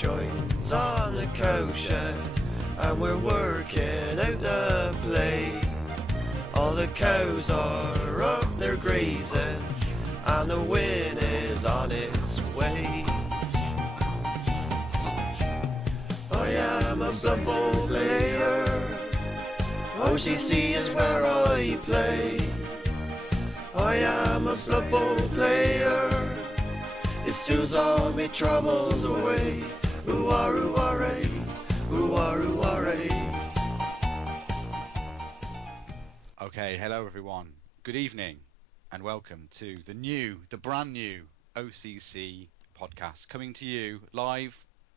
shines on the cowshed, and we're working out the play. All the cows are up there grazing, and the wind is on its way. I am a Blood Bowl player, OCC is where I play. I am a Blood Bowl player, it steals all me troubles away. Ooh-ah-ooh-ah-ray, ooh-ah-ooh-ah-ray. Okay, hello everyone. Good evening and welcome to the brand new OCC podcast, coming to you live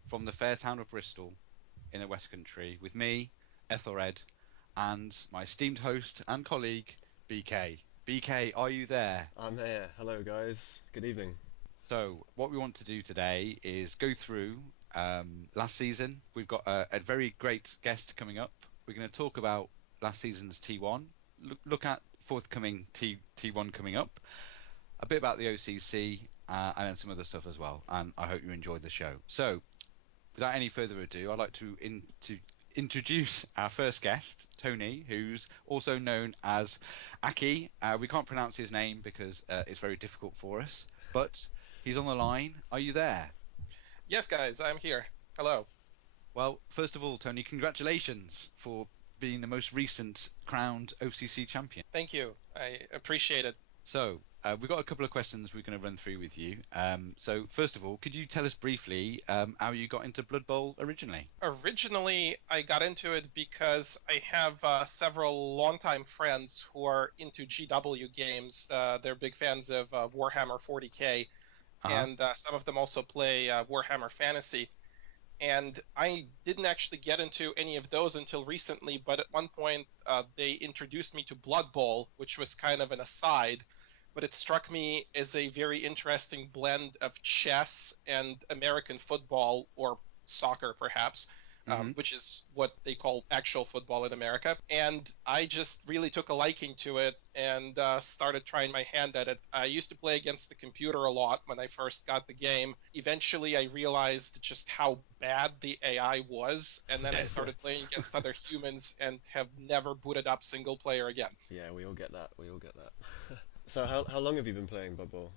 from the fair town of Bristol in the West Country with me, Ethelred, and my esteemed host and colleague, BK. BK, are you there? I'm here. Hello, guys. Good evening. So, what we want to do today is go through last season. We've got a very great guest coming up. We're going to talk about last season's T1, look at forthcoming T1 coming up, a bit about the OCC, and then some other stuff as well. And I hope you enjoyed the show. So, without any further ado, I'd like to introduce our first guest, Tony, who's also known as Aki. We can't pronounce his name because it's very difficult for us, but he's on the line. Are you there? Yes, guys, I'm here. Hello. Well, first of all, Tony, congratulations for being the most recent crowned OCC champion. Thank you. I appreciate it. So, we've got a couple of questions we're going to run through with you. So, first of all, could you tell us briefly how you got into Blood Bowl originally? Originally, I got into it because I have several longtime friends who are into GW games. They're big fans of Warhammer 40k, and some of them also play Warhammer Fantasy. And I didn't actually get into any of those until recently, but at one point they introduced me to Blood Bowl, which was kind of an aside. But it struck me as a very interesting blend of chess and American football, or soccer perhaps, which is what they call actual football in America. And I just really took a liking to it and started trying my hand at it. I used to play against the computer a lot when I first got the game. Eventually I realized just how bad the AI was, and then I started playing against other humans and have never booted up single player again. Yeah, we all get that. So how long have you been playing Blood Bowl?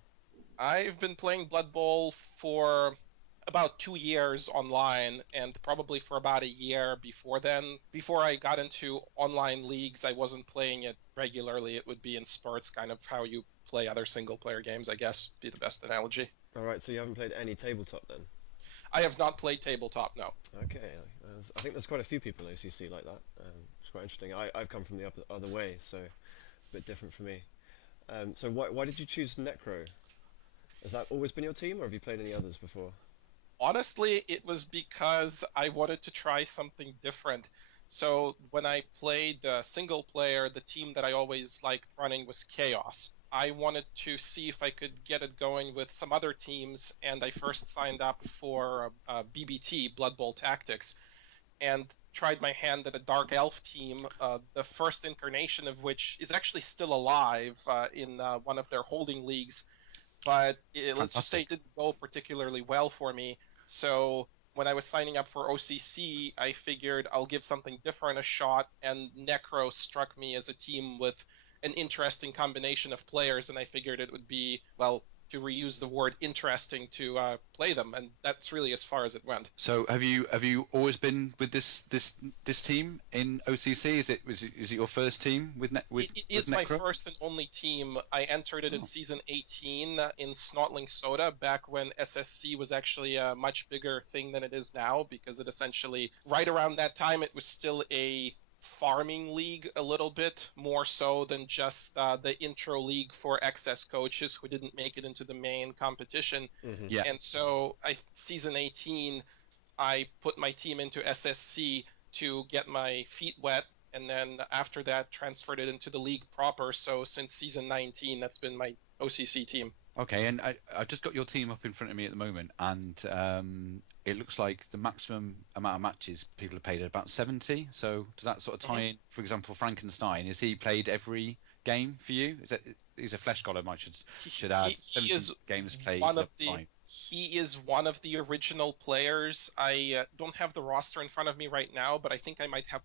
I've been playing Blood Bowl for about 2 years online, and probably for about a year before then. Before I got into online leagues, I wasn't playing it regularly. It would be in spurts, kind of how you play other single-player games, I guess, be the best analogy. Alright, so you haven't played any tabletop then? I have not played tabletop, no. Okay, I think there's quite a few people in OCC like that. It's quite interesting. I've come from the other way, so a bit different for me. So why did you choose Necro? Has that always been your team, or have you played any others before? Honestly, it was because I wanted to try something different. So when I played single player, the team that I always liked running was Chaos. I wanted to see if I could get it going with some other teams, and I first signed up for BBT, Blood Bowl Tactics, and tried my hand at a Dark Elf team, the first incarnation of which is actually still alive in one of their holding leagues. But let's just say it didn't go particularly well for me. So when I was signing up for OCC, I figured I'll give something different a shot, and Necro struck me as a team with an interesting combination of players, and I figured it would be, well, to reuse the word interesting to play them, and that's really as far as it went. So have you always been with this team in OCC? Is it your first team with It is my Necro? first and only team. I entered it in season 18 in Snotling Soda, back when SSC was actually a much bigger thing than it is now, because it essentially, right around that time, it was still a farming league a little bit, more so than just the intro league for excess coaches who didn't make it into the main competition. Yeah. And so season 18, I put my team into SSC to get my feet wet, and then after that transferred it into the league proper. So since season 19, that's been my OCC team. Okay, and I just got your team up in front of me at the moment, and it looks like the maximum amount of matches people have played at about 70. So does that sort of tie in? For example, Frankenstein, has he played every game for you? He's a flesh golem, I should add. He is games played. one of the He is one of the original players. I don't have the roster in front of me right now, but I think I might have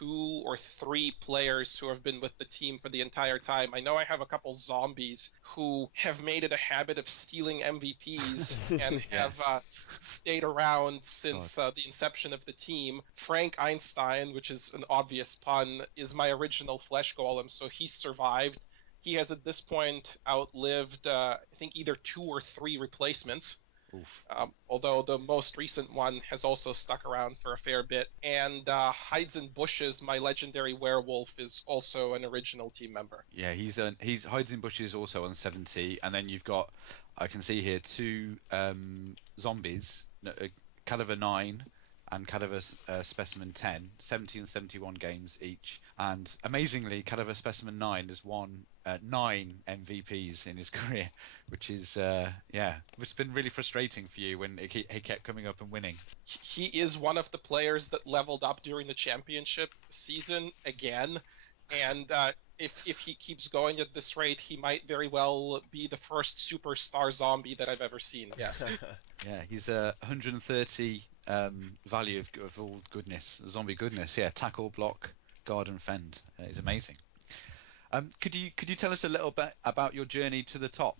2 or 3 players who have been with the team for the entire time. I know I have a couple zombies who have made it a habit of stealing MVPs and have stayed around since the inception of the team. Frank Einstein, which is an obvious pun, is my original flesh golem, so he survived. He has at this point outlived, I think, either 2 or 3 replacements. Although the most recent one has also stuck around for a fair bit. And Hides and Bushes, my legendary werewolf, is also an original team member. Yeah, he's Hides and Bushes also on 70, and then you've got, I can see here, 2 zombies, Cadaver 9 and Cadaver Specimen 10, 70 and 71 games each. And amazingly, Cadaver Specimen 9 has won 9 MVPs in his career, which is, it's been really frustrating for you when he kept coming up and winning. He is one of the players that leveled up during the championship season again. And if he keeps going at this rate, he might very well be the first superstar zombie that I've ever seen. Yes. Yeah, he's 130 value of all goodness, zombie goodness. Yeah, tackle, block, guard, and fend. He's amazing. Could you tell us a little bit about your journey to the top?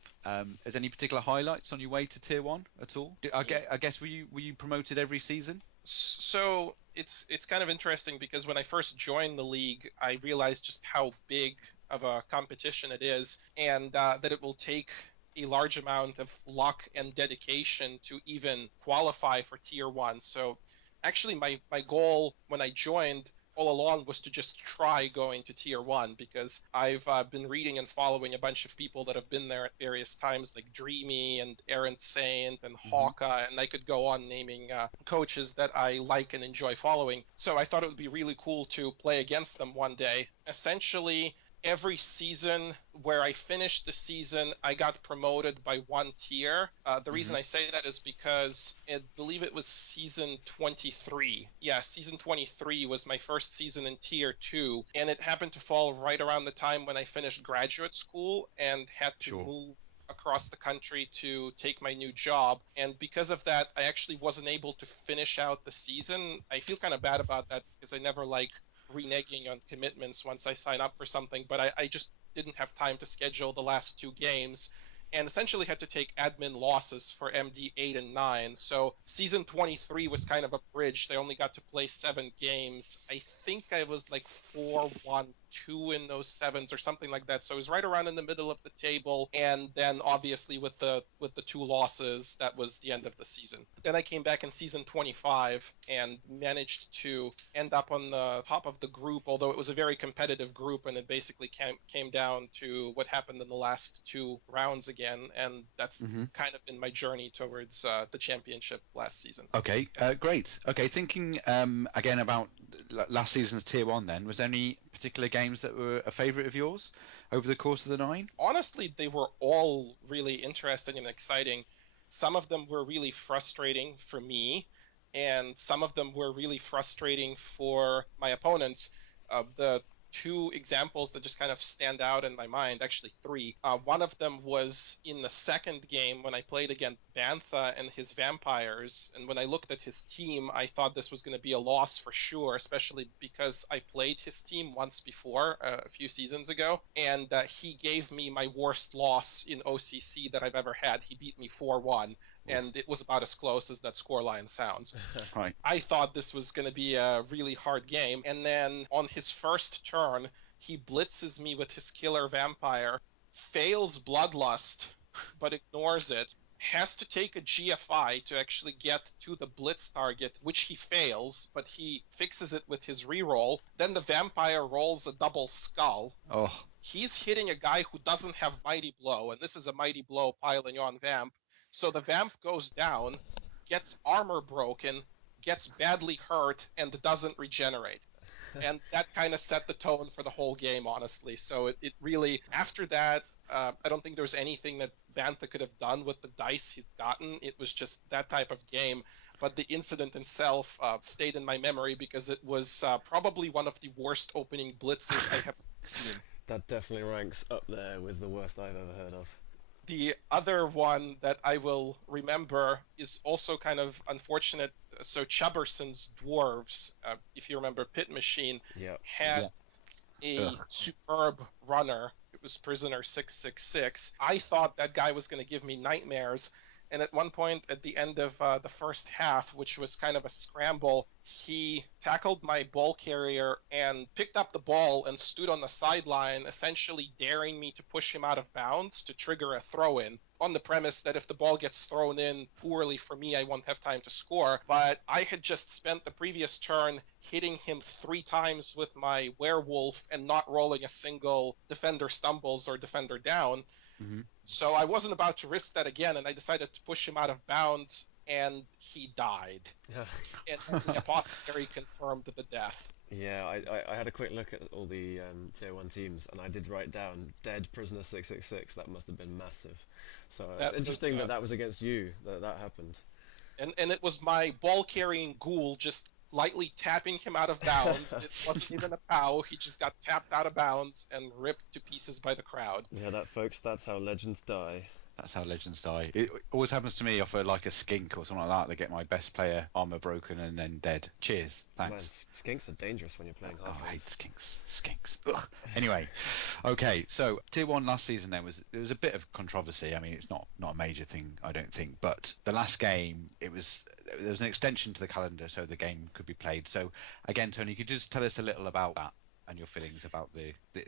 Is any particular highlights on your way to Tier 1 at all? I guess were you promoted every season? So it's kind of interesting because when I first joined the league, I realized just how big of a competition it is, and that it will take a large amount of luck and dedication to even qualify for Tier 1. So actually my goal when I joined all along was to just try going to Tier 1, because I've been reading and following a bunch of people that have been there at various times, like Dreamy and Errant Saint and Hawka, and I could go on naming coaches that I like and enjoy following. So I thought it would be really cool to play against them one day. Essentially, every season where I finished the season, I got promoted by 1 tier. The reason I say that is because I believe it was season 23. Yeah, season 23 was my first season in tier 2, and it happened to fall right around the time when I finished graduate school and had to move across the country to take my new job. And because of that, I actually wasn't able to finish out the season. I feel kind of bad about that because I never like reneging on commitments once I sign up for something, but I just didn't have time to schedule the last 2 games, and essentially had to take admin losses for MD 8 and 9. So season 23 was kind of a bridge. They only got to play 7 games. I think I was like 4-1-2 in those 7s or something like that. So it was right around in the middle of the table. And then obviously with the 2 losses, that was the end of the season. Then I came back in season 25 and managed to end up on the top of the group, although it was a very competitive group, and it basically came down to what happened in the last 2 rounds again. And that's kind of been my journey towards the championship last season. Okay, great. Okay, thinking again about last season's Tier 1 then, was there any particular games that were a favourite of yours over the course of the 9? Honestly, they were all really interesting and exciting. Some of them were really frustrating for me, and some of them were really frustrating for my opponents. The 2 examples that just kind of stand out in my mind, actually 3. One of them was in the second game when I played against Bantha and his vampires, and when I looked at his team, I thought this was going to be a loss for sure, especially because I played his team once before, a few seasons ago, and he gave me my worst loss in OCC that I've ever had. He beat me 4-1. And it was about as close as that scoreline sounds. Right. I thought this was going to be a really hard game. And then on his first turn, he blitzes me with his killer vampire, fails Bloodlust, but ignores it, has to take a GFI to actually get to the blitz target, which he fails, but he fixes it with his reroll. Then the vampire rolls a double skull. Oh. He's hitting a guy who doesn't have Mighty Blow, and this is a Mighty Blow piling on vamp. So the vamp goes down, gets armor broken, gets badly hurt, and doesn't regenerate. And that kind of set the tone for the whole game, honestly. So it really, after that, I don't think there was anything that Bantha could have done with the dice he's gotten. It was just that type of game. But the incident itself stayed in my memory because it was probably one of the worst opening blitzes I have seen. That definitely ranks up there with the worst I've ever heard of. The other one that I will remember is also kind of unfortunate. So Chubberson's Dwarves, if you remember Pit Machine, Yeah. had a superb runner. It was Prisoner 666. I thought that guy was going to give me nightmares. And at one point, at the end of the first half, which was kind of a scramble, he tackled my ball carrier and picked up the ball and stood on the sideline, essentially daring me to push him out of bounds to trigger a throw-in, on the premise that if the ball gets thrown in poorly for me, I won't have time to score. But I had just spent the previous turn hitting him 3 times with my werewolf and not rolling a single defender stumbles or defender down. Mm-hmm. So I wasn't about to risk that again, and I decided to push him out of bounds, and he died. And the apothecary confirmed the death. Yeah, I had a quick look at all the tier 1 teams, and I did write down dead Prisoner 666. That must have been massive. So it's interesting that was against you, that happened. And it was my ball-carrying ghoul just lightly tapping him out of bounds. It wasn't even a POW. He just got tapped out of bounds and ripped to pieces by the crowd. Yeah, folks, that's how legends die. That's how legends die. It always happens to me off like a skink or something like that. They get my best player armor broken and then dead. Cheers. Thanks. Man, skinks are dangerous when you're playing half. I hate skinks. Skinks. Ugh. Anyway, okay. So tier 1 last season there was a bit of controversy. I mean, it's not a major thing, I don't think. But the last game, there was an extension to the calendar, so the game could be played. So again, Tony, could you just tell us a little about that and your feelings about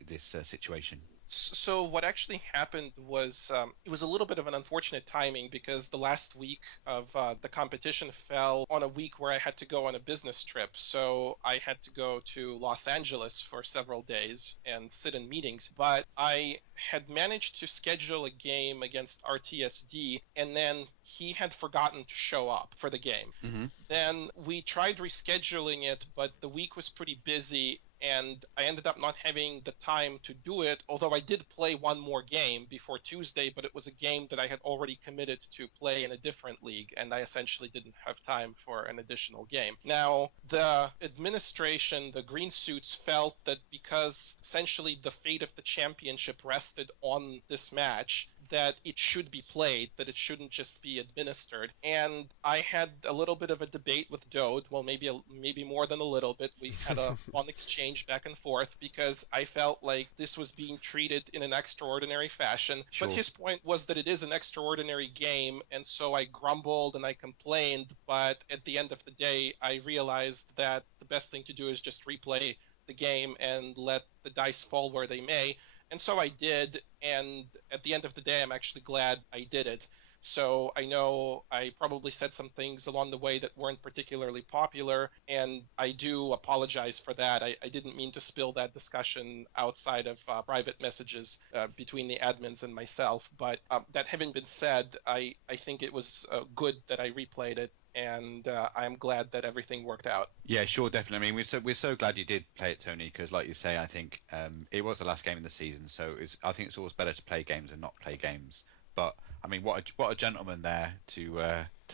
this situation? So what actually happened was it was a little bit of an unfortunate timing because the last week of the competition fell on a week where I had to go on a business trip. So I had to go to Los Angeles for several days and sit in meetings. But I had managed to schedule a game against RTSD, and then he had forgotten to show up for the game. Mm-hmm. Then we tried rescheduling it, but the week was pretty busy, and I ended up not having the time to do it, although I did play one more game before Tuesday, but it was a game that I had already committed to play in a different league, and I essentially didn't have time for an additional game. Now, the administration, the Green Suits, felt that because essentially the fate of the championship rested on this match, that it should be played, that it shouldn't just be administered. And I had a little bit of a debate with Dode, well, maybe more than a little bit. We had a long exchange back and forth because I felt like this was being treated in an extraordinary fashion. Sure. But his point was that it is an extraordinary game, and so I grumbled and I complained, but at the end of the day, I realized that the best thing to do is just replay the game and let the dice fall where they may. And so I did, and at the end of the day, I'm actually glad I did it. So I know I probably said some things along the way that weren't particularly popular, and I do apologize for that. I didn't mean to spill that discussion outside of private messages between the admins and myself. But that having been said, I think it was good that I replayed it, and I'm glad that everything worked out. Yeah, sure, definitely. I mean, we're so glad you did play it, Tony, because like you say, I think it was the last game of the season, so I think it's always better to play games than not play games. But I mean, what a gentleman there to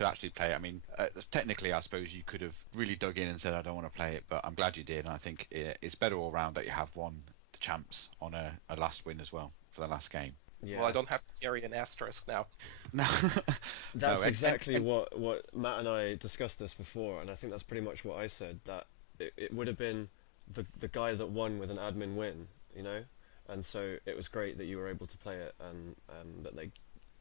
actually play it. I mean, technically, I suppose you could have really dug in and said, I don't want to play it, but I'm glad you did, and I think it's better all round that you have won the champs on a last win as well for the last game. Yeah. Well, I don't have to carry an asterisk now. No. That's No, exactly what Matt and I discussed this before, and I think that's pretty much what I said, that it would have been the guy that won with an admin win, you know? And so it was great that you were able to play it, and that they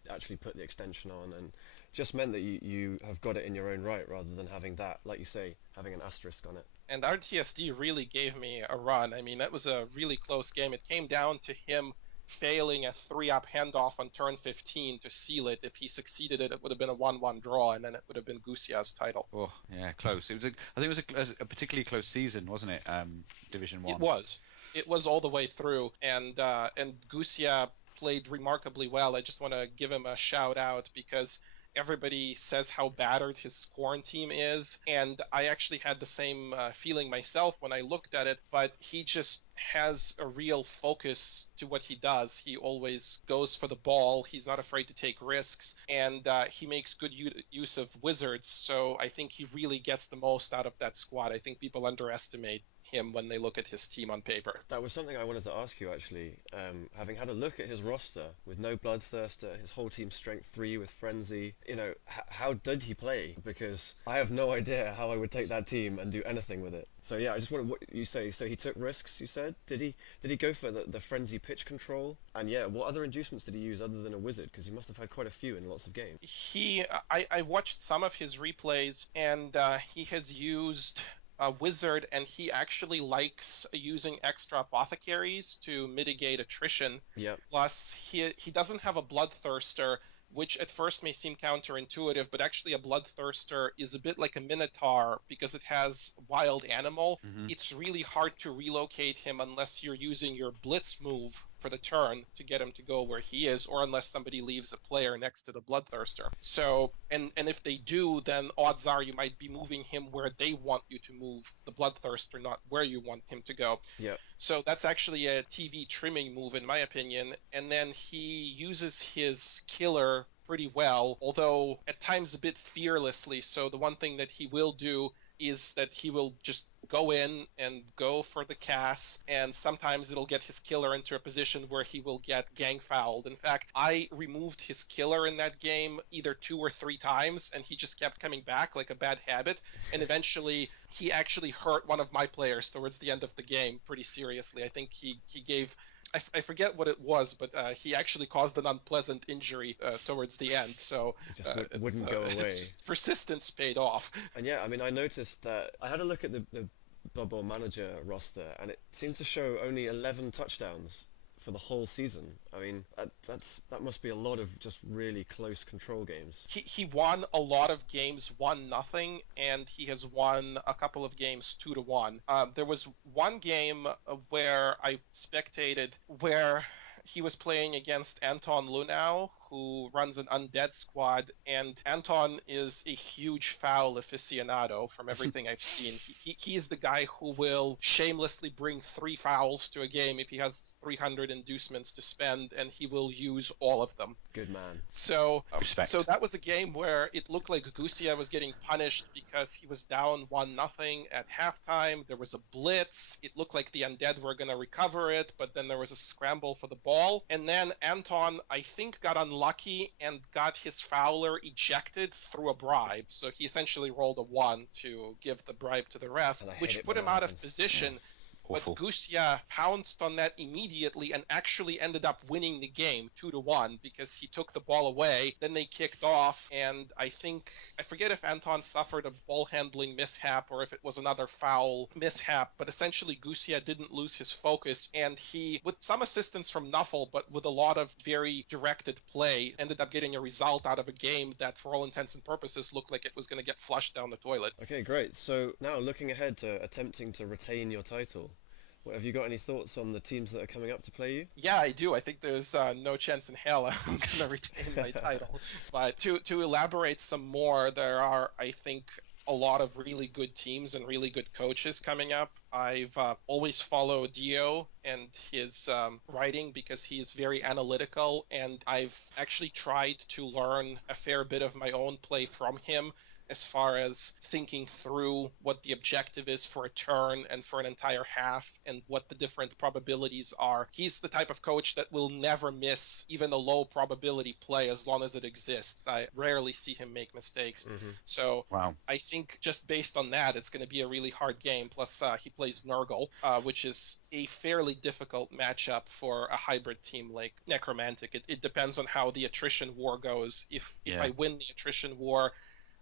actually put the extension on, and just meant that you have got it in your own right, rather than having that, like you say, having an asterisk on it. And RTSD really gave me a run. I mean, that was a really close game. It came down to him failing a 3-up handoff on turn 15 to seal it. If he succeeded it, it would have been a 1-1 draw, and then it would have been Gusia's title. Oh, yeah, close. I think it was a particularly close season, wasn't it? Division 1. It was. It was all the way through, and Gusia played remarkably well. I just want to give him a shout out because everybody says how battered his scorn team is, and I actually had the same feeling myself when I looked at it, but he just has a real focus to what he does. He always goes for the ball, he's not afraid to take risks, and he makes good use of wizards, so I think he really gets the most out of that squad. I think people underestimate him when they look at his team on paper. That was something I wanted to ask you actually. Having had a look at his roster with no Bloodthirster, his whole team strength 3 with Frenzy, how did he play? Because I have no idea how I would take that team and do anything with it. So yeah, I just wanted what you say. So he took risks, you said? Did he go for the Frenzy pitch control? And yeah, what other inducements did he use other than a wizard? Because he must have had quite a few in lots of games. I watched some of his replays, and he has used a wizard, and he actually likes using extra apothecaries to mitigate attrition. Yeah. Plus, he doesn't have a Bloodthirster, which at first may seem counterintuitive, but actually a Bloodthirster is a bit like a Minotaur because it has wild animal. Mm-hmm. It's really hard to relocate him unless you're using your Blitz move for the turn to get him to go where he is, or unless somebody leaves a player next to the Bloodthirster. So, and if they do, then odds are you might be moving him where they want you to move the Bloodthirster, not where you want him to go. Yeah. So that's actually a TV trimming move, in my opinion. And then he uses his killer pretty well, although at times a bit fearlessly. So the one thing that he will do is that he will just go in and go for the cast, and sometimes it'll get his killer into a position where he will get gang fouled. In fact, I removed his killer in that game either 2 or 3 times, and he just kept coming back like a bad habit, and eventually he actually hurt one of my players towards the end of the game pretty seriously. I think he gave... I forget what it was, but he actually caused an unpleasant injury towards the end. So it just wouldn't go away. It's just persistence paid off. And yeah, I mean, I noticed that I had a look at the Blood Bowl manager roster, and it seemed to show only 11 touchdowns for the whole season. I mean, that must be a lot of just really close control games. He won a lot of games 1-0, and he has won a couple of games 2-1. There was one game where I spectated where he was playing against Anton Lunau, who runs an undead squad, and Anton is a huge foul aficionado from everything I've seen. He's the guy who will shamelessly bring 3 fouls to a game if he has 300 inducements to spend, and he will use all of them. Good man. So, Respect. So that was a game where it looked like Gusia was getting punished because he was down 1-0 at halftime. There was a blitz. It looked like the undead were going to recover it, but then there was a scramble for the ball. And then Anton, I think, got unlucky and got his fouler ejected through a bribe. So he essentially rolled a 1 to give the bribe to the ref, which put him out of position. Yeah. But Gusia pounced on that immediately and actually ended up winning the game 2-1 because he took the ball away. Then they kicked off, and I forget if Anton suffered a ball handling mishap or if it was another foul mishap, but essentially Gusia didn't lose his focus, and he, with some assistance from Nuffle, but with a lot of very directed play, ended up getting a result out of a game that, for all intents and purposes, looked like it was going to get flushed down the toilet. Okay, great. So now looking ahead to attempting to retain your title, have you got any thoughts on the teams that are coming up to play you? Yeah, I do. I think there's no chance in hell I'm going to retain my title. But to elaborate some more, there are, I think, a lot of really good teams and really good coaches coming up. I've always followed Dio and his writing because he's very analytical, and I've actually tried to learn a fair bit of my own play from him, as far as thinking through what the objective is for a turn and for an entire half and what the different probabilities are. He's the type of coach that will never miss even a low probability play as long as it exists. I rarely see him make mistakes. Mm-hmm. So wow. I think just based on that, it's going to be a really hard game. Plus, he plays Nurgle, which is a fairly difficult matchup for a hybrid team like Necromantic. It depends on how the attrition war goes. If I win the attrition war,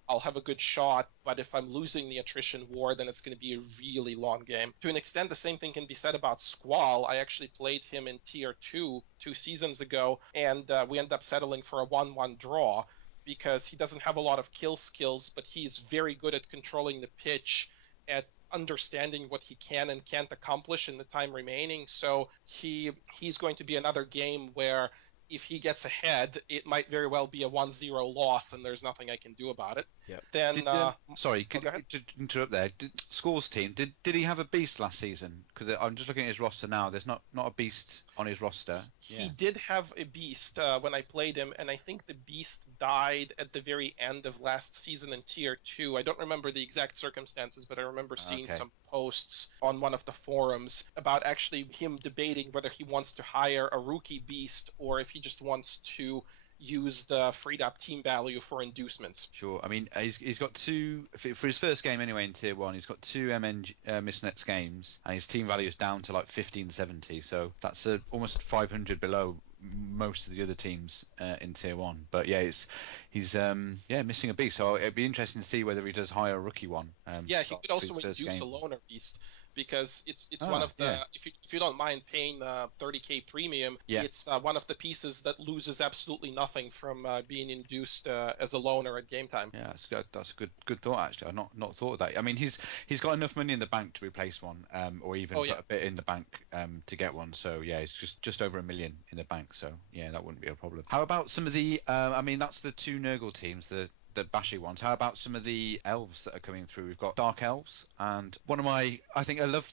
I'll have a good shot, but if I'm losing the attrition war, then it's going to be a really long game. To an extent, the same thing can be said about Squall. I actually played him in Tier 2 seasons ago, and we ended up settling for a 1-1 draw because he doesn't have a lot of kill skills, but he's very good at controlling the pitch, at understanding what he can and can't accomplish in the time remaining. So he's going to be another game where if he gets ahead, it might very well be a 1-0 loss, and there's nothing I can do about it. Yep. Then, sorry, could to interrupt there? Squall's team, did he have a beast last season? Because I'm just looking at his roster now. There's not a beast on his roster. He did have a beast when I played him, and I think the beast died at the very end of last season in Tier 2. I don't remember the exact circumstances, but I remember seeing some posts on one of the forums about actually him debating whether he wants to hire a rookie beast or if he just wants to use the freed up team value for inducements. Sure. I mean, he's got two for his first game anyway in Tier 1. He's got two MN Misnets games, and his team value is down to like 1570. So that's almost 500 below most of the other teams in Tier 1. But yeah, he's missing a beast. So it'd be interesting to see whether he does hire a rookie one. He could also induce a loner beast, because it's one of the if you don't mind paying 30k premium, it's one of the pieces that loses absolutely nothing from being induced as a loner at game time. Yeah, that's a good thought actually. I've not thought of that. I mean, he's got enough money in the bank to replace one, or even put a bit in the bank to get one. So yeah, it's just over $1 million in the bank. So yeah, that wouldn't be a problem. How about some of the? I mean, that's the two Nurgle teams. The bashy ones. How about some of the elves that are coming through? We've got Dark Elves, and one of my, I think I loved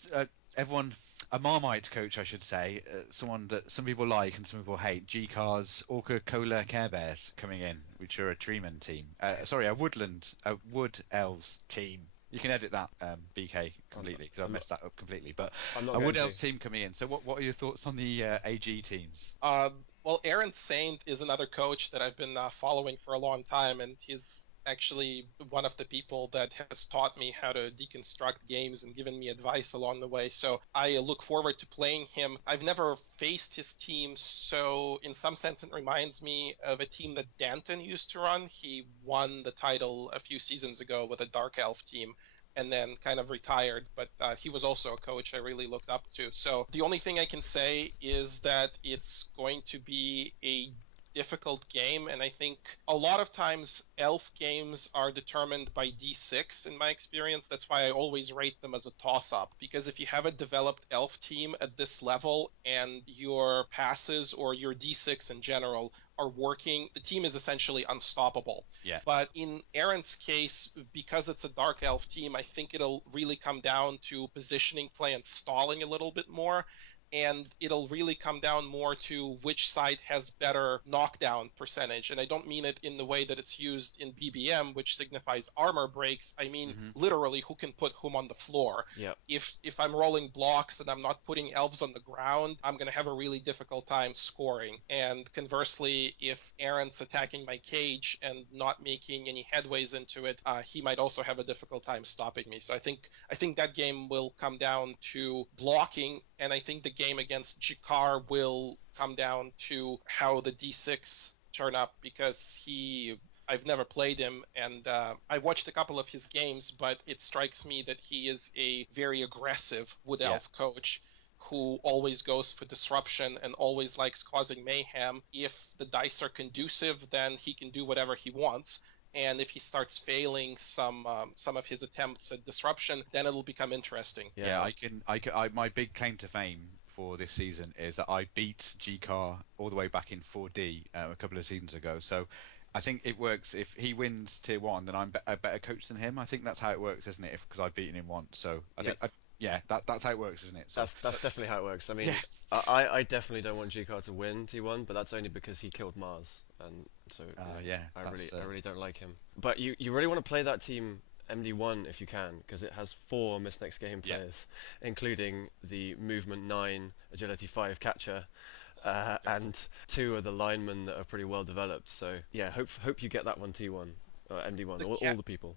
everyone, a Marmite coach, I should say, someone that some people like and some people hate. G-Car's Orca Cola Care Bears coming in, which are a treeman team. A Wood Elves team. You can edit that, BK, completely, because I've messed that up completely. But a Wood Elves team coming in. So what are your thoughts on the AG teams? Well, Aaron Saint is another coach that I've been following for a long time, and he's actually one of the people that has taught me how to deconstruct games and given me advice along the way. So I look forward to playing him. I've never faced his team, so in some sense it reminds me of a team that Danton used to run. He won the title a few seasons ago with a Dark Elf team, and then kind of retired, but he was also a coach I really looked up to. So the only thing I can say is that it's going to be a difficult game, and I think a lot of times elf games are determined by D6 in my experience. That's why I always rate them as a toss-up, because if you have a developed elf team at this level and your passes or your D6 in general are working, the team is essentially unstoppable. Yeah. But in Aaron's case, because it's a Dark Elf team, I think it'll really come down to positioning play and stalling a little bit more. And it'll really come down more to which side has better knockdown percentage. And I don't mean it in the way that it's used in BBM, which signifies armor breaks. I mean literally who can put whom on the floor. Yep. If I'm rolling blocks and I'm not putting elves on the ground, I'm going to have a really difficult time scoring. And conversely, if Aaron's attacking my cage and not making any headways into it, he might also have a difficult time stopping me. So I think that game will come down to blocking, and I think the game against Jikar will come down to how the D6 turn up, because I've never played him, and I watched a couple of his games, but it strikes me that he is a very aggressive Wood Elf coach who always goes for disruption and always likes causing mayhem. If the dice are conducive, then he can do whatever he wants. And if he starts failing some of his attempts at disruption, then it'll become interesting. Yeah, I my big claim to fame for this season is that I beat G-Car all the way back in 4D a couple of seasons ago. So I think it works. If he wins Tier 1, then I'm a better coach than him. I think that's how it works, isn't it? Because I've beaten him once. So I think that's how it works, isn't it? So, that's definitely how it works. I mean, I definitely don't want G-Car to win T1, but that's only because he killed Mars, and so I really don't like him. But you really want to play that team MD1 if you can, because it has 4 Miss Next Game players, including the Movement 9, Agility 5 catcher, and 2 of the linemen that are pretty well developed. So yeah, hope you get that one T1, MD1, all the people.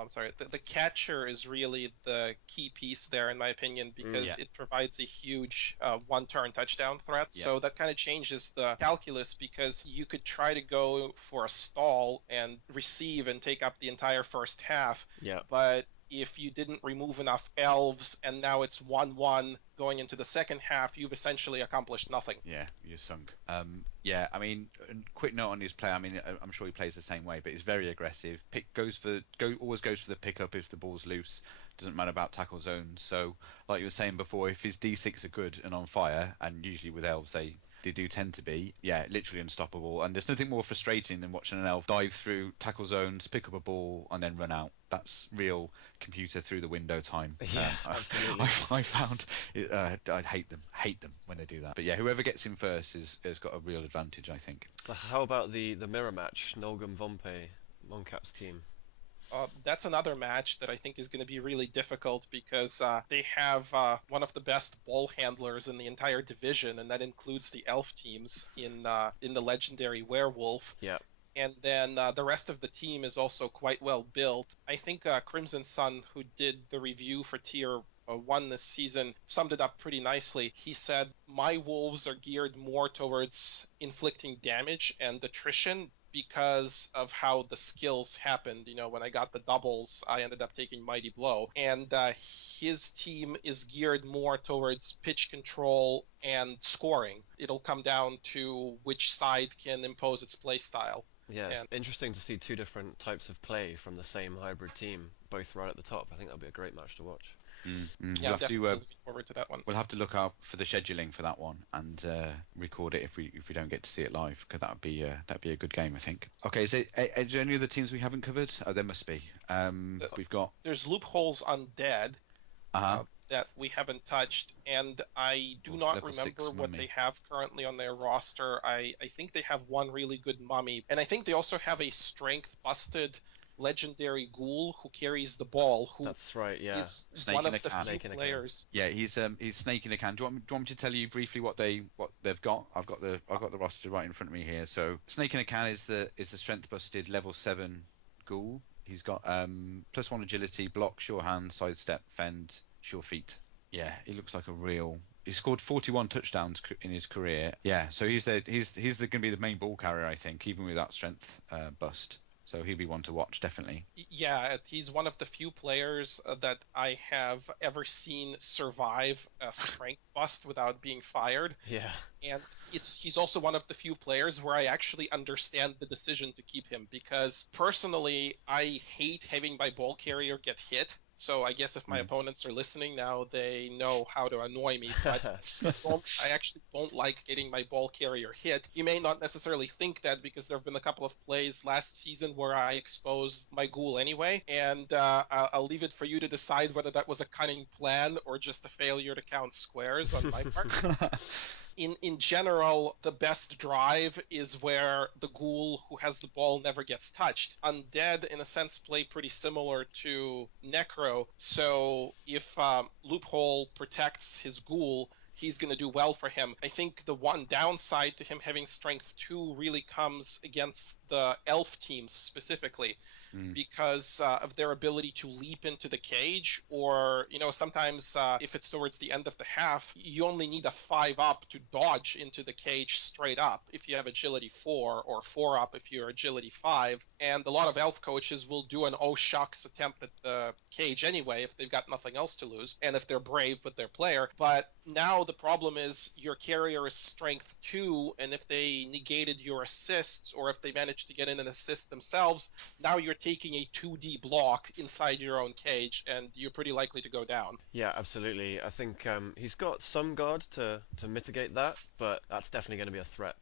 I'm sorry, the catcher is really the key piece there, in my opinion, because it provides a huge one-turn touchdown threat. So that kind of changes the calculus, because you could try to go for a stall and receive and take up the entire first half. But if you didn't remove enough elves and now it's 1-1 going into the second half, you've essentially accomplished nothing. Yeah, you're sunk. I mean, quick note on his play. I mean, I'm sure he plays the same way, but he's very aggressive. Always goes for the pickup if the ball's loose. Doesn't matter about tackle zones. So, like you were saying before, if his D6 are good and on fire, and usually with elves they do tend to be, literally unstoppable. And there's nothing more frustrating than watching an elf dive through tackle zones, pick up a ball, and then run out. That's real computer through the window time. Yeah, absolutely. I found it, I hate them when they do that. But yeah, whoever gets in first has got a real advantage, I think. So how about the mirror match, Nolgum Vompe, Moncap's team? That's another match that I think is going to be really difficult because they have one of the best ball handlers in the entire division, and that includes the elf teams in the legendary werewolf. Yeah. And then the rest of the team is also quite well built. I think Crimson Sun, who did the review for Tier 1 this season, summed it up pretty nicely. He said, my wolves are geared more towards inflicting damage and attrition because of how the skills happened. You know, when I got the doubles, I ended up taking Mighty Blow. And his team is geared more towards pitch control and scoring. It'll come down to which side can impose its play style. Yeah, it's interesting to see two different types of play from the same hybrid team, both right at the top. I think that'll be a great match to watch. Yeah, definitely looking forward to that one. We'll have to look out for the scheduling for that one and record it if we don't get to see it live, because that'd be a good game, I think. Okay, is there any other teams we haven't covered? Oh, there must be. We've got. There's Loopholes Undead that we haven't touched, and I do not remember what they have currently on their roster. I think they have one really good mummy, and I think they also have a strength busted legendary ghoul who carries the ball. That's right, yeah. Is one of the few players. Yeah, he's snake in a can. Do you want me to tell you briefly what they've got? I've got the roster right in front of me here. So snake in a can is the strength busted level 7 ghoul. He's got +1 agility, block, sure hand, sidestep, fend, sure feet. Yeah, he looks like a real. He scored 41 touchdowns in his career. Yeah, so he's going to be the main ball carrier, I think, even with that strength bust. So he'll be one to watch, definitely. Yeah, he's one of the few players that I have ever seen survive a strength bust without being fired. Yeah. And he's also one of the few players where I actually understand the decision to keep him, because personally, I hate having my ball carrier get hit. So I guess if my opponents are listening now, they know how to annoy me. But I actually don't like getting my ball carrier hit. You may not necessarily think that, because there have been a couple of plays last season where I exposed my ghoul anyway, and I'll leave it for you to decide whether that was a cunning plan or just a failure to count squares on my part. In general, the best drive is where the ghoul who has the ball never gets touched. Undead, in a sense, play pretty similar to Necro, so if Loophole protects his ghoul, he's going to do well for him. I think the one downside to him having Strength 2 really comes against the Elf teams specifically, because of their ability to leap into the cage, or, sometimes if it's towards the end of the half, you only need a 5-up to dodge into the cage straight up if you have Agility 4, or 4-up if you're Agility 5, and a lot of Elf coaches will do an oh shucks attempt at the cage anyway if they've got nothing else to lose, and if they're brave with their player. But now the problem is your carrier is Strength 2, and if they negated your assists, or if they managed to get in an assist themselves, now you're taking a 2D block inside your own cage, and you're pretty likely to go down. Yeah, absolutely. I think he's got some guard to mitigate that, but that's definitely going to be a threat.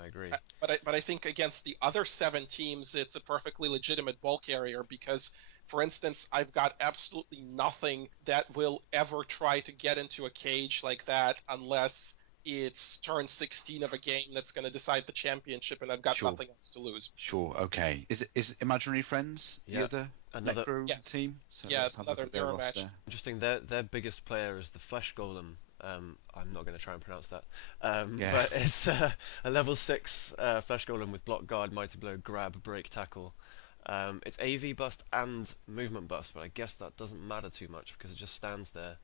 I agree. But I think against the other 7 teams, it's a perfectly legitimate ball carrier, because, for instance, I've got absolutely nothing that will ever try to get into a cage like that unless it's turn 16 of a game that's going to decide the championship, and I've got nothing else to lose. Sure, okay. Is Imaginary Friends the other Necro team? So yeah, it's another mirror match. Interesting. Their biggest player is the Flesh Golem. I'm not going to try and pronounce that. But it's a level 6 Flesh Golem with block, guard, mighty blow, grab, break, tackle. It's AV bust and movement bust, but I guess that doesn't matter too much because it just stands there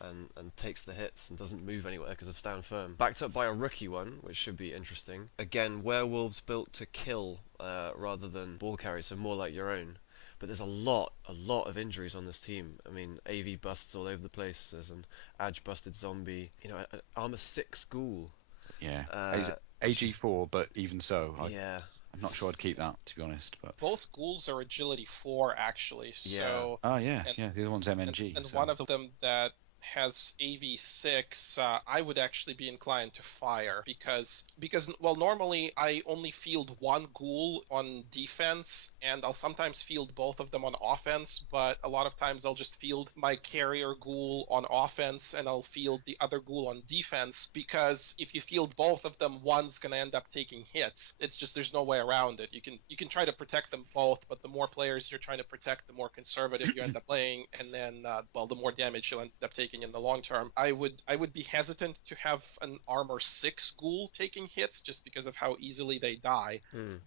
and takes the hits and doesn't move anywhere because of stand firm. Backed up by a rookie one, which should be interesting. Again, werewolves built to kill rather than ball carry, so more like your own. But there's a lot of injuries on this team. I mean, AV busts all over the place. There's an Edge busted zombie. An armor 6 ghoul. Yeah. AG4, but even so, I'm not sure I'd keep that, to be honest. But both ghouls are Agility 4, actually. So the other one's MNG. And so one of them that has AV6, I would actually be inclined to fire because well, normally I only field one ghoul on defense, and I'll sometimes field both of them on offense, but a lot of times I'll just field my carrier ghoul on offense and I'll field the other ghoul on defense, because if you field both of them, one's going to end up taking hits. It's just there's no way around it. You can try to protect them both, but the more players you're trying to protect, the more conservative you end up playing, and then well, the more damage you'll end up taking in the long term. I would be hesitant to have an armor 6 ghoul taking hits just because of how easily they die.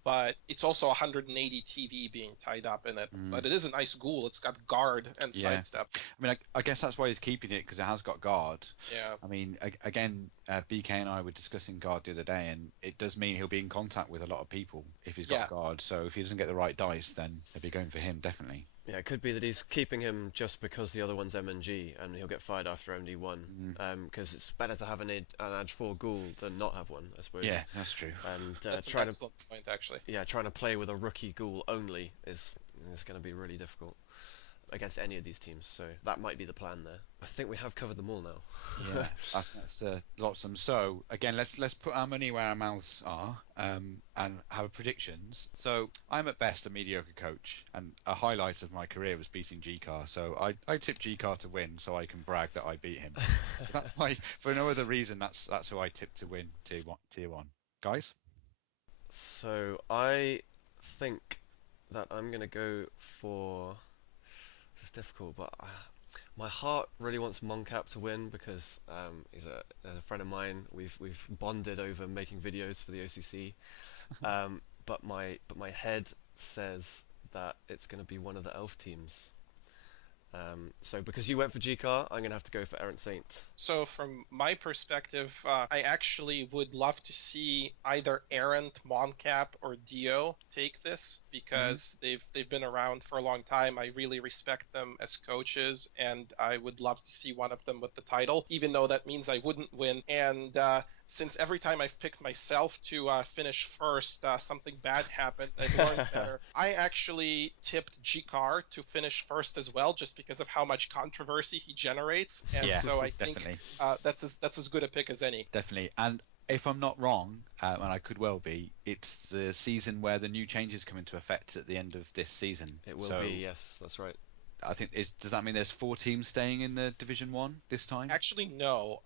But it's also 180 TV being tied up in it. But it is a nice ghoul. It's got guard and sidestep. I mean, I guess that's why he's keeping it, because it has got guard. Yeah. I mean, again, BK and I were discussing guard the other day, and it does mean he'll be in contact with a lot of people if he's got guard. So if he doesn't get the right dice, then they'll be going for him, definitely. Yeah, it could be that he's keeping him just because the other one's MNG and he'll get fired after MD1. Because it's better to have an Edge 4 ghoul than not have one, I suppose. Yeah, that's true. And that's an excellent point, actually. Yeah, trying to play with a rookie ghoul only is going to be really difficult against any of these teams, so that might be the plan there. I think we have covered them all now. Yeah, that's lots of them. So again, let's put our money where our mouths are, and have predictions. So I'm at best a mediocre coach, and a highlight of my career was beating G-Car. So I tipped G-Car to win, so I can brag that I beat him. That's for no other reason. That's who I tipped to win tier one. Guys. So I think that I'm gonna go for. It's difficult, but my heart really wants Moncap to win because he's a friend of mine. We've bonded over making videos for the OCC. But my head says that it's going to be one of the elf teams. So because you went for G-Car, I'm going to have to go for Errant Saint. So from my perspective, I actually would love to see either Errant, Moncap, or Dio take this, because they've been around for a long time. I really respect them as coaches, and I would love to see one of them with the title, even though that means I wouldn't win. And since every time I've picked myself to finish first, something bad happened. I've learned better. I actually tipped G-Car to finish first as well, just because of how much controversy he generates. And so I think that's as good a pick as any. Definitely. And if I'm not wrong, and I could well be, it's the season where the new changes come into effect at the end of this season. It will be, yes, that's right. I think does that mean there's 4 teams staying in the Division 1 this time? Actually, no.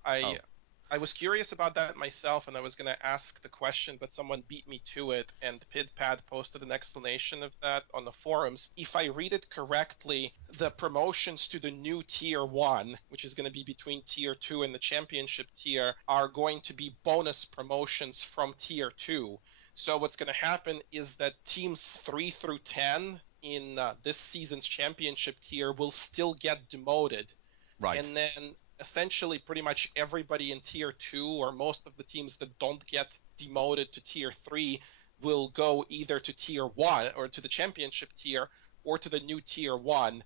I was curious about that myself, and I was going to ask the question, but someone beat me to it, and PidPad posted an explanation of that on the forums. If I read it correctly, the promotions to the new Tier 1, which is going to be between Tier 2 and the Championship tier, are going to be bonus promotions from Tier 2. So what's going to happen is that teams 3 through 10 in this season's Championship tier will still get demoted. Right. And then essentially pretty much everybody in Tier 2, or most of the teams that don't get demoted to Tier 3, will go either to Tier 1 or to the Championship tier or to the new Tier 1.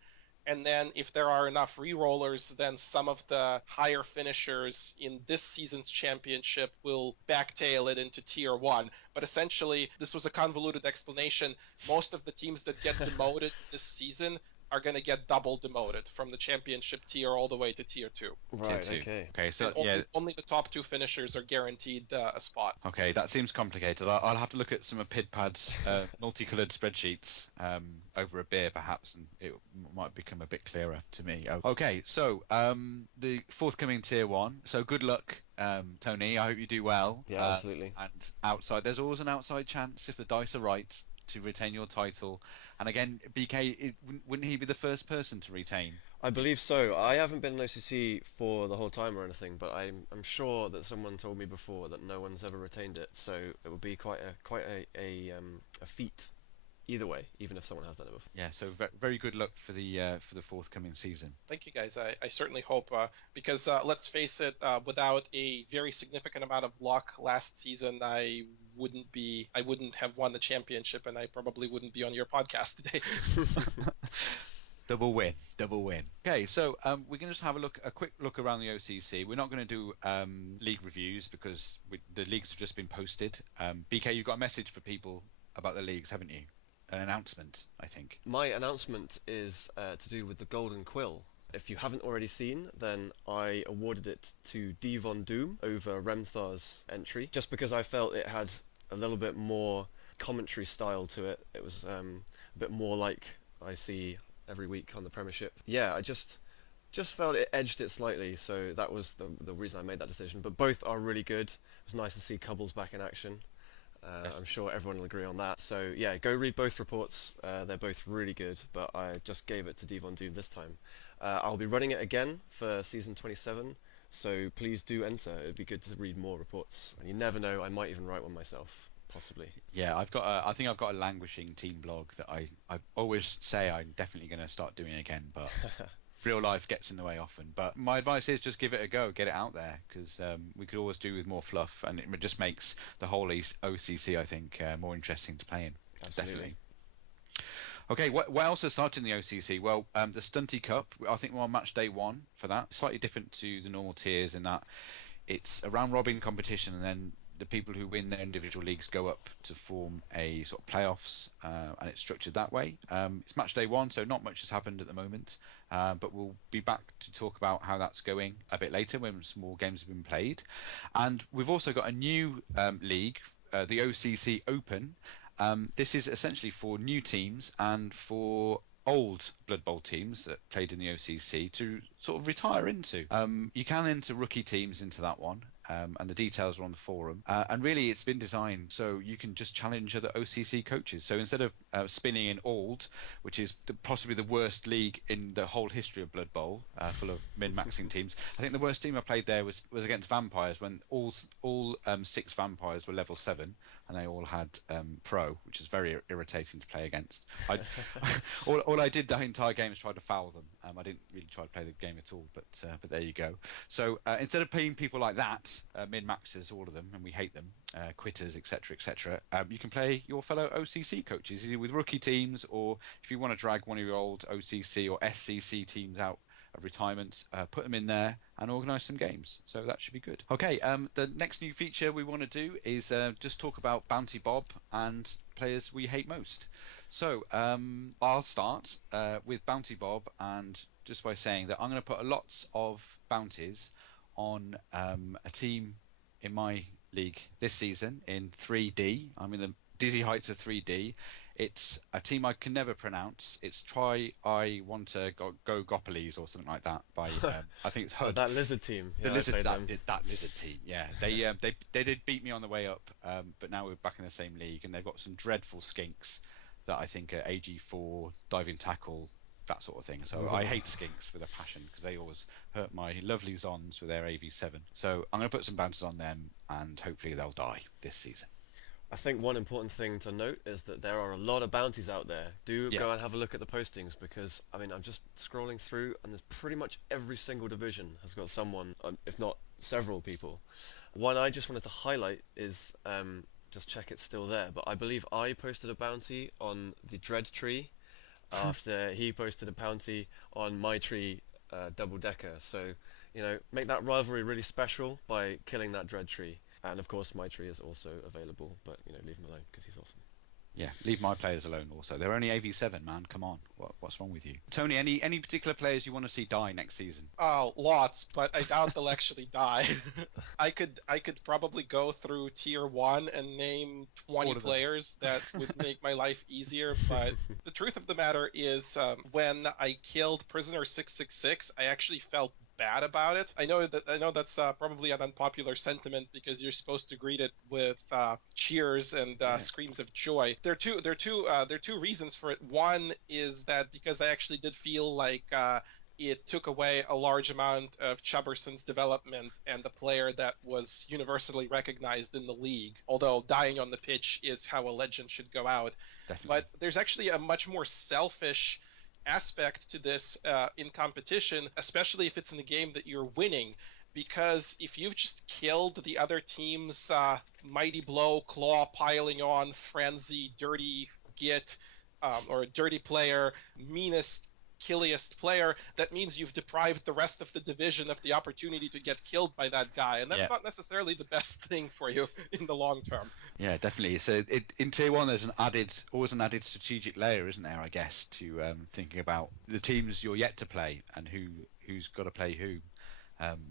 And then if there are enough re-rollers, then some of the higher finishers in this season's championship will backtail it into Tier 1. But essentially, this was a convoluted explanation. Most of the teams that get demoted this season are going to get double demoted from the championship tier all the way to Tier 2. Right, Tier 2. Okay. So only the top 2 finishers are guaranteed a spot. Okay, that seems complicated. I'll have to look at some of PidPad's multicolored spreadsheets over a beer, perhaps, and it might become a bit clearer to me. Okay, so the forthcoming Tier 1. So good luck, Tony. I hope you do well. Yeah, absolutely. And there's always an outside chance, if the dice are right, to retain your title. And again, BK, wouldn't he be the first person to retain? I believe so. I haven't been in OCC for the whole time or anything, but I'm sure that someone told me before that no one's ever retained it. So it would be quite a feat either way, even if someone has done it before. Yeah. So very good luck for the forthcoming season. Thank you, guys. I certainly hope, because let's face it, without a very significant amount of luck last season, I wouldn't have won the championship, and I probably wouldn't be on your podcast today. Double win. Okay, so we can just have a quick look around the OCC. We're not going to do league reviews because the leagues have just been posted. BK, you've got a message for people about the leagues, haven't you? An announcement, I think. My announcement is to do with the Golden Quill. If you haven't already seen, then I awarded it to Devon Doom over Remthar's entry, just because I felt it had a little bit more commentary style to it. It was a bit more like I see every week on the Premiership. Yeah, I just felt it edged it slightly, so that was the reason I made that decision. But both are really good. It was nice to see Cobbles back in action. I'm sure everyone will agree on that. So yeah, go read both reports. They're both really good, but I just gave it to Devon Doom this time. I'll be running it again for season 27, so please do enter. It'd be good to read more reports, and you never know, I might even write one myself, possibly. Yeah, I think I've got a languishing team blog that I always say I'm definitely going to start doing again, but real life gets in the way often. But my advice is just give it a go, get it out there, because we could always do with more fluff, and it just makes the whole OCC, I think, more interesting to play in. Absolutely. Definitely. Okay, what else has started in the OCC? Well, the Stunty Cup, I think we're on match day 1 for that. Slightly different to the normal tiers in that it's a round robin competition, and then the people who win their individual leagues go up to form a sort of playoffs, and it's structured that way. It's match day 1, so not much has happened at the moment, but we'll be back to talk about how that's going a bit later when some more games have been played. And we've also got a new league, the OCC Open. This is essentially for new teams and for old Blood Bowl teams that played in the OCC to sort of retire into. You can enter rookie teams into that one, and the details are on the forum. And really, it's been designed so you can just challenge other OCC coaches. So instead of spinning in Old, which is possibly the worst league in the whole history of Blood Bowl, full of min-maxing teams, I think the worst team I played there was against Vampires, when all 6 Vampires were level 7, and they all had Pro, which is very irritating to play against. All I did the entire game is try to foul them. I didn't really try to play the game at all, but there you go. So instead of playing people like that, min-maxers, all of them, and we hate them, quitters, etc., you can play your fellow OCC coaches, either with rookie teams, or if you want to drag one of your old OCC or SCC teams out of retirement, put them in there and organise some games. So that should be good. Okay, the next new feature we want to do is just talk about Bounty Bob and players we hate most. So I'll start with Bounty Bob, and just by saying that I'm going to put lots of bounties on a team in my league this season in 3D. I'm in the dizzy heights of 3D. It's a team I can never pronounce. It's Try I Want to Go Gopolis or something like that. By I think it's HUD. That lizard team. The Yeah, lizard, that lizard team. Yeah, they did beat me on the way up, but now we're back in the same league, and they've got some dreadful skinks that I think are AG4, diving tackle, that sort of thing. So I hate skinks with a passion because they always hurt my lovely Zons with their AV7. So I'm going to put some bounties on them, and hopefully they'll die this season. I think one important thing to note is that there are a lot of bounties out there. Do go and have a look at the postings, because I mean, I'm just scrolling through, and there's pretty much every single division has got someone, if not several people. One I just wanted to highlight is, just check it's still there, but I believe I posted a bounty on the Dread Tree after he posted a bounty on my tree, Double Decker. So, you know, make that rivalry really special by killing that Dread Tree. And of course, my tree is also available, but you know, leave him alone because he's awesome. Yeah, leave my players alone. Also, they're only AV7, man. Come on, what's wrong with you, Tony? Any particular players you want to see die next season? Oh, lots, but I doubt they'll actually die. I could probably go through tier 1 and name 20 players that would make my life easier. But the truth of the matter is, when I killed Prisoner 666, I actually felt bad about it. I know that's probably an unpopular sentiment because you're supposed to greet it with cheers and screams of joy. There are two reasons for it. One is that because I actually did feel like it took away a large amount of Chubberson's development and the player that was universally recognized in the league. Although dying on the pitch is how a legend should go out. Definitely. But there's actually a much more selfish aspect to this in competition, especially if it's in a game that you're winning, because if you've just killed the other team's Mighty Blow, Claw, Piling On, Frenzy, Dirty Git, or Dirty Player, meanest killiest player, that means you've deprived the rest of the division of the opportunity to get killed by that guy, and that's not necessarily the best thing for you in the long term. Yeah, definitely. So in Tier 1, there's always an added strategic layer, isn't there, I guess, to thinking about the teams you're yet to play and who's got to play who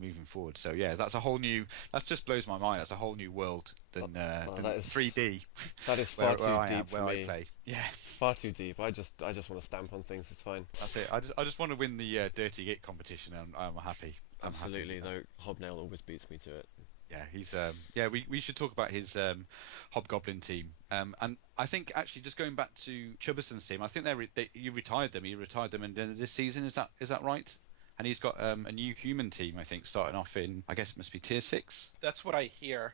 moving forward. So yeah, that just blows my mind. That's a whole new world than 3D. That is far too deep for where me. I play. Yeah, far too deep. I just want to stamp on things. It's fine. That's it. I just want to win the Dirty Git competition, and I'm happy. Absolutely, though Hobnail always beats me to it. Yeah, he's we should talk about his Hobgoblin team. And I think actually just going back to Chubbison's team, I think you retired them. He retired them in this season. Is that right? And he's got a new human team, I think, starting off in, I guess it must be Tier 6. That's what I hear.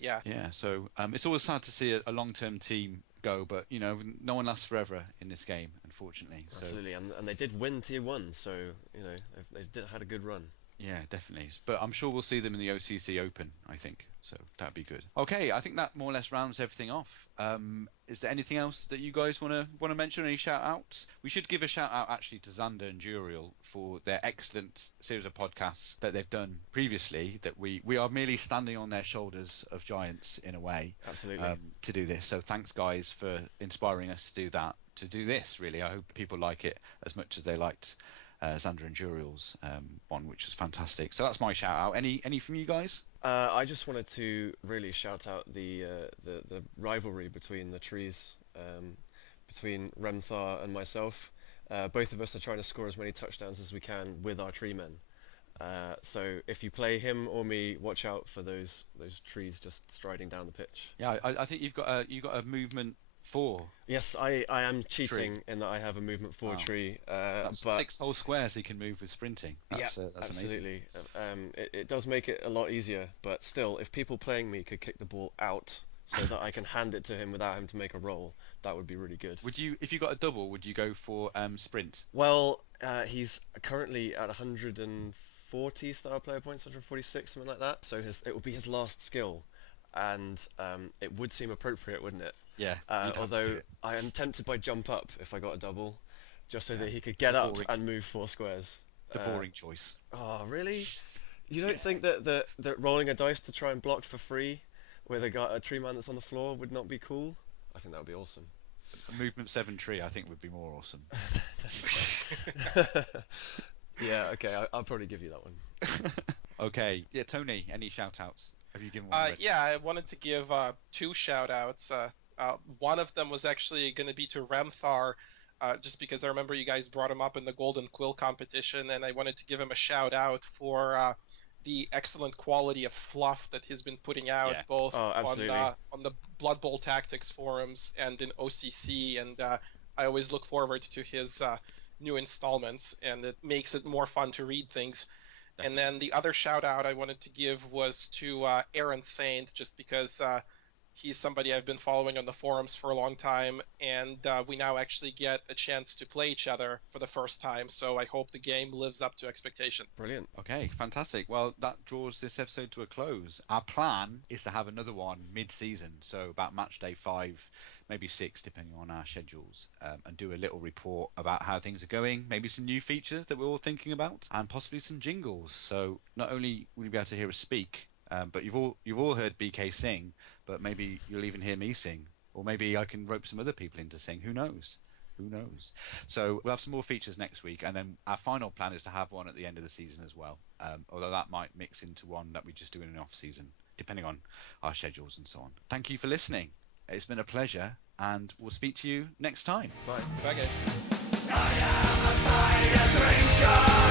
Yeah. Yeah. So it's always sad to see a long-term team go, but no one lasts forever in this game, unfortunately. Absolutely, and they did win Tier 1, so they had a good run. Yeah, definitely. But I'm sure we'll see them in the OCC Open, I think. So that'd be good. Okay, I think that more or less rounds everything off. Is there anything else that you guys want to mention? Any shout-outs? We should give a shout-out actually to Xander and Juriel for their excellent series of podcasts that they've done previously, that we are merely standing on their shoulders of giants in a way. Absolutely. To do this. So thanks, guys, for inspiring us to do that, to do this, really. I hope people like it as much as they liked Xander and Juriel's one, which was fantastic. So that's my shout out. Any from you guys? I just wanted to really shout out the rivalry between the trees, between Remthar and myself. Both of us are trying to score as many touchdowns as we can with our tree men. So if you play him or me, watch out for those trees just striding down the pitch. Yeah, I think you've got a movement 4. Yes, I am cheating in that I have a movement 4 tree. That's but 6 whole squares he can move with sprinting. That's absolutely. Amazing. It does make it a lot easier, but still, if people playing me could kick the ball out so that I can hand it to him without him to make a roll, that would be really good. Would you, if you got a double, would you go for sprint? Well, he's currently at 140 star player points, 146, something like that. So it would be his last skill, and it would seem appropriate, wouldn't it? Yeah. Although I am tempted by jump up if I got a double, just so that he could get up and move 4 squares. The boring choice. Oh, really? You don't think that rolling a dice to try and block for free with a tree man that's on the floor would not be cool? I think that would be awesome. A movement 7 tree, I think, would be more awesome. Yeah, okay, I'll probably give you that one. Okay. Yeah, Tony, any shout-outs? Have you given one? Yeah, I wanted to give 2 shout-outs. One of them was actually going to be to Remthar, just because I remember you guys brought him up in the Golden Quill competition, and I wanted to give him a shout-out for the excellent quality of fluff that he's been putting out, both on the Blood Bowl Tactics forums and in OCC, and I always look forward to his new installments, and it makes it more fun to read things. Definitely. And then the other shout-out I wanted to give was to Aaron Saint, just because he's somebody I've been following on the forums for a long time, and we now actually get a chance to play each other for the first time, so I hope the game lives up to expectation. Brilliant. Okay, fantastic. Well, that draws this episode to a close. Our plan is to have another one mid-season, so about match day 5, maybe 6, depending on our schedules, and do a little report about how things are going, maybe some new features that we're all thinking about, and possibly some jingles. So not only will you be able to hear us speak, but you've all heard BK sing, but maybe you'll even hear me sing, or maybe I can rope some other people in to sing. Who knows? So we'll have some more features next week, and then our final plan is to have one at the end of the season as well, although that might mix into one that we just do in an off season, depending on our schedules and so on. Thank you for listening. It's been a pleasure, and we'll speak to you next time. Bye. Bye, guys. I am a cider drinker.